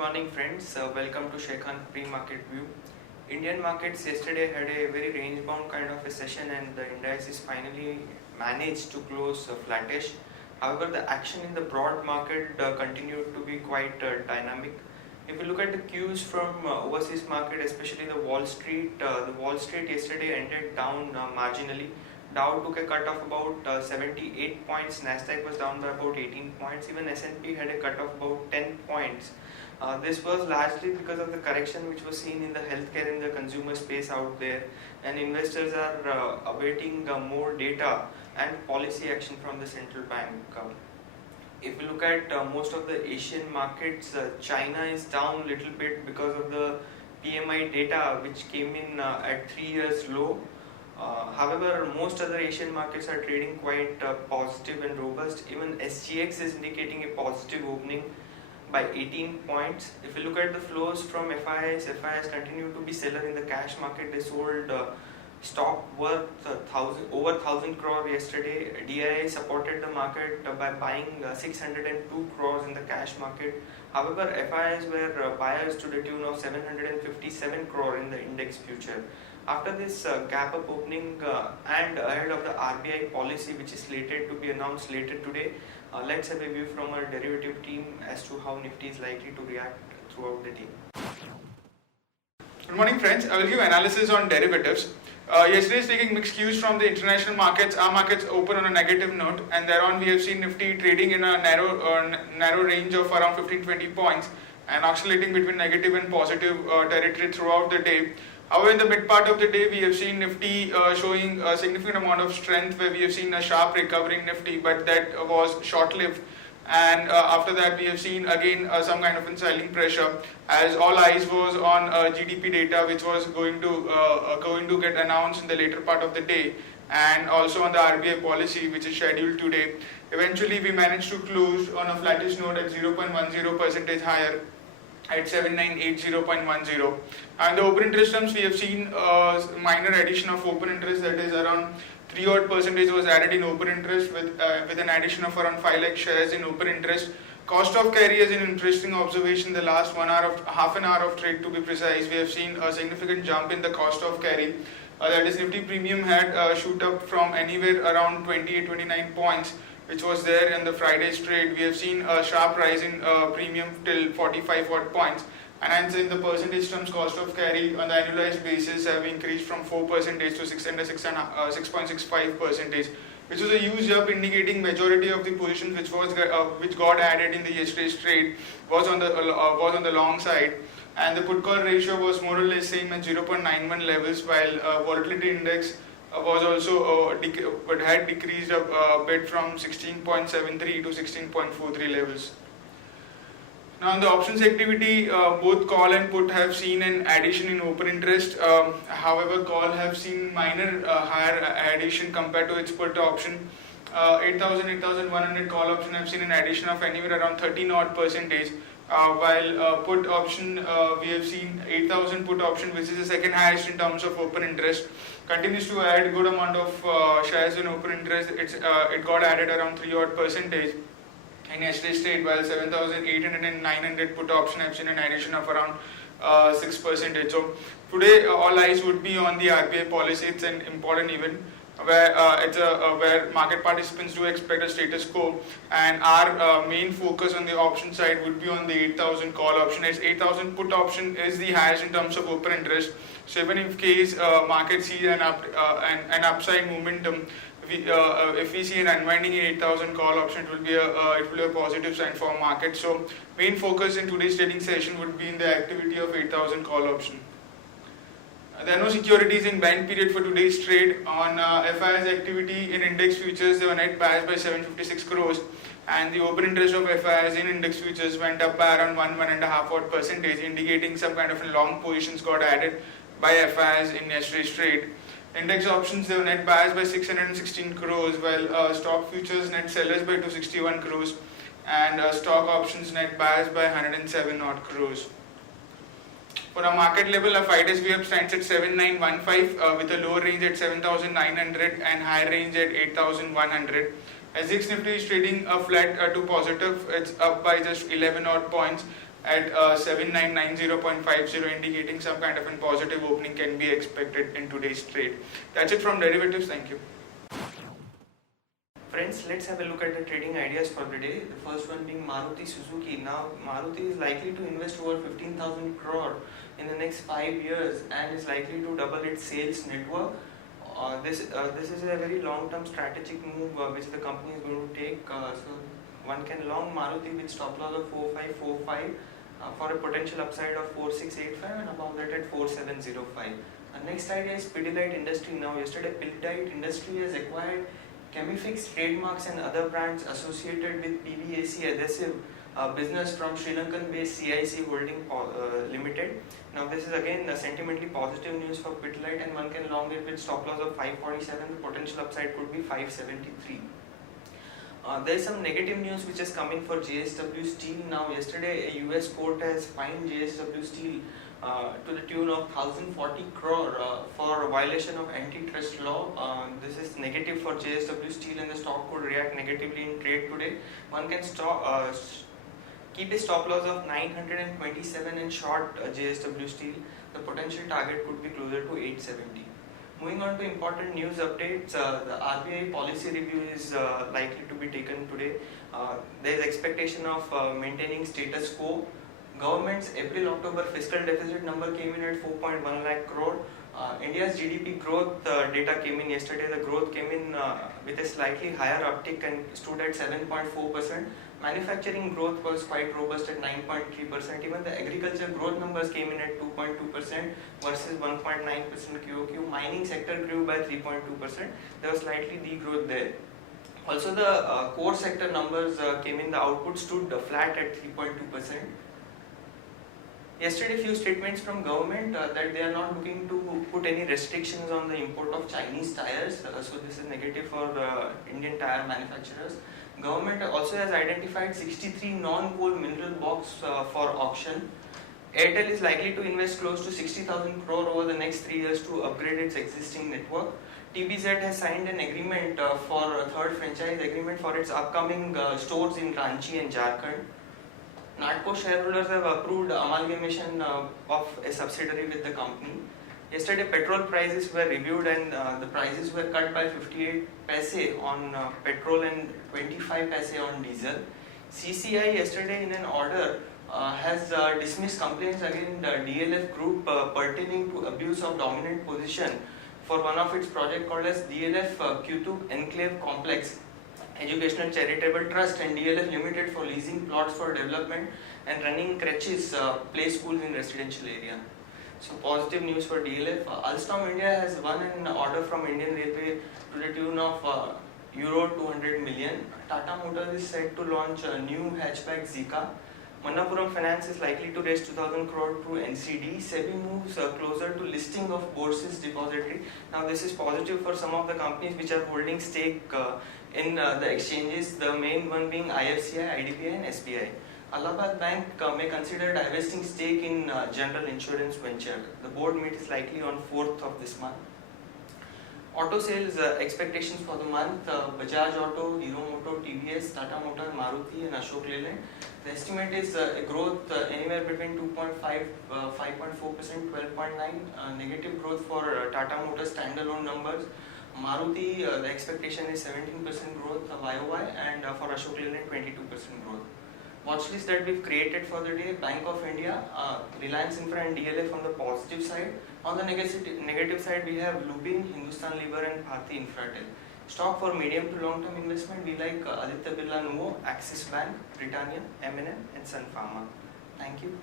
morning friends, welcome to Sharekhan pre-market view. Indian markets yesterday had a very range bound kind of a session and the indices finally managed to close flattish. However, the action in the broad market continued to be quite dynamic. If you look at the cues from overseas market, especially the Wall Street yesterday ended down marginally. Dow took a cut of about 78 points, Nasdaq was down by about 18 points, even S&P had a cut of about 10 points. This was largely because of the correction which was seen in the healthcare and the consumer space out there, and investors are awaiting more data and policy action from the central bank. If you look at most of the Asian markets, China is down a little bit because of the PMI data which came in at 3 years low. However, most other Asian markets are trading quite positive and robust. Even SGX is indicating a positive opening by 18 points. If you look at the flows from FIs continue to be seller in the cash market. They sold stock worth over 1000 crore yesterday. DII supported the market by buying 602 crores in the cash market. However, FIs were buyers to the tune of 757 crore in the index future. After this gap up opening and ahead of the RBI policy which is slated to be announced later today, let's have a view from our derivative team as to how Nifty is likely to react throughout the day. Good morning friends, I will give analysis on derivatives. Yesterday is taking mixed cues from the international markets. Our markets open on a negative note, and thereon we have seen Nifty trading in a narrow range of around 15-20 points and oscillating between negative and positive territory throughout the day. However, in the mid part of the day, we have seen Nifty showing a significant amount of strength, where we have seen a sharp recovery in Nifty, but that was short-lived. And after that, we have seen again some kind of selling pressure, as all eyes was on GDP data, which was going to get announced in the later part of the day, and also on the RBI policy, which is scheduled today. Eventually, we managed to close on a flattish note at 0.10% higher at 7980.10. And the open interest terms, we have seen minor addition of open interest, that is around 3% was added in open interest with an addition of around 5 lakh shares in open interest. Cost of carry is an interesting observation. The last half an hour of trade, to be precise, we have seen a significant jump in the cost of carry. That is, Nifty premium had shoot up from anywhere around 28-29 points, which was there in the Friday's trade. We have seen a sharp rise in premium till 45 odd points, and hence in the percentage terms, cost of carry on the annualized basis have increased from 4% to 6.65%, which was a huge jump, indicating majority of the positions which got added in the yesterday's trade was on the long side, and the put call ratio was more or less same at 0.91 levels, while volatility index was also but had decreased a bit from 16.73 to 16.43 levels. Now, in the options activity, both call and put have seen an addition in open interest. However, call have seen minor higher addition compared to its put option. 8,100 call option have seen an addition of anywhere around 13 odd percentage. While put option, we have seen 8,000 put option, which is the second highest in terms of open interest, continues to add a good amount of shares in open interest. It got added around 3 odd percentage in yesterday's trade, while 7,800 and 900 put option have seen an addition of around 6%. So today all eyes would be on the RBI policy. It's an important event where where market participants do expect a status quo, and our main focus on the option side would be on the 8,000 call option. Its 8,000 put option is the highest in terms of open interest. So even in case market sees an upside momentum, if we see an unwinding in 8,000 call option, it will be a positive sign for market. So main focus in today's trading session would be in the activity of 8,000 call option. There are no securities in buying period for today's trade. On FIs activity in index futures, they were net buyers by 756 crores, and the open interest of FIs in index futures went up by around 1.5%, indicating some kind of long positions got added by FIs in yesterday's trade. Index options, they were net buyers by 616 crores, while stock futures net sellers by 261 crores, and stock options net buyers by 107 odd crores. For our market level, our 5 days VWAP stands at 7915 with a lower range at 7,900 and higher range at 8,100. SGX Nifty is trading a flat to positive. It's up by just 11 odd points, at 7990.50, indicating some kind of a positive opening can be expected in today's trade. That's it from derivatives. Thank you. Friends, let's have a look at the trading ideas for the day. The first one being Maruti Suzuki. Now, Maruti is likely to invest over 15,000 crore in the next 5 years and is likely to double its sales network. This is a very long-term strategic move which the company is going to take. So one can long Maruti with stop loss of 4545 for a potential upside of 4685 and above that at 4705. Next idea is Pidilite Industry. Now, yesterday Pidilite Industry has acquired Chemifix trademarks and other brands associated with PVAC adhesive business from Sri Lankan based CIC Holding Limited. Now this is again sentimentally positive news for Pidilite and one can long it with stop loss of 547. The potential upside could be 573. There is some negative news which is coming for JSW Steel. Now yesterday a US court has fined JSW Steel to the tune of 1040 crore for violation of antitrust law. This is negative for JSW Steel and the stock could react negatively in trade today. One can keep a stop loss of 927 and short JSW Steel. The potential target could be closer to 870. Moving on to important news updates, the RBI policy review is likely to be taken today. There is expectation of maintaining status quo. Government's April-October fiscal deficit number came in at 4.1 lakh crore. India's GDP growth data came in yesterday. The growth came in with a slightly higher uptick and stood at 7.4%. Manufacturing growth was quite robust at 9.3%. Even the agriculture growth numbers came in at 2.2% versus 1.9% QOQ. Mining sector grew by 3.2%. There was slightly degrowth there. Also, the core sector numbers came in. The output stood flat at 3.2%. Yesterday, few statements from government that they are not looking to put any restrictions on the import of Chinese tires. So this is negative for Indian tire manufacturers. Government also has identified 63 non-coal mineral blocks for auction. Airtel is likely to invest close to 60,000 crore over the next 3 years to upgrade its existing network. TBZ has signed an agreement for a third franchise agreement for its upcoming stores in Ranchi and Jharkhand. NATCO shareholders have approved amalgamation of a subsidiary with the company. Yesterday, petrol prices were reviewed and the prices were cut by 58 paise on petrol and 25 paise on diesel. CCI yesterday in an order has dismissed complaints against the DLF group pertaining to abuse of dominant position for one of its projects called as DLF Qutub Enclave Complex Educational Charitable Trust and DLF Limited for leasing plots for development and running creches, play schools in residential area. So positive news for DLF. Alstom India has won an order from Indian Railway to the tune of Euro 200 million. Tata Motors is set to launch a new hatchback Zika. Manappuram Finance is likely to raise 2,000 crore through NCD. SEBI moves closer to listing of Bourses Depository. Now this is positive for some of the companies which are holding stake in the exchanges, the main one being IFCI, IDBI and SBI. Allahabad Bank may consider divesting stake in General Insurance Venture. The board meet is likely on 4th of this month. Auto sales expectations for the month, Bajaj Auto, Hero Moto, TVS, Tata Motor, Maruti and Ashok Leyland. The estimate is a growth anywhere between 2.5, 5.4%, 12.9. Negative growth for Tata Motors standalone numbers. Maruti, the expectation is 17% growth YOY and for Ashok Leyland 22% growth. Watch list that we've created for the day: Bank of India, Reliance Infra and DLF on the positive side. On the negative side, we have Lubin, Hindustan Lever and Bharti Infratel. Stock for medium to long term investment, we like Aditya Birla Nuvo, Axis Bank, Britannia, M&M and Sun Pharma. Thank you.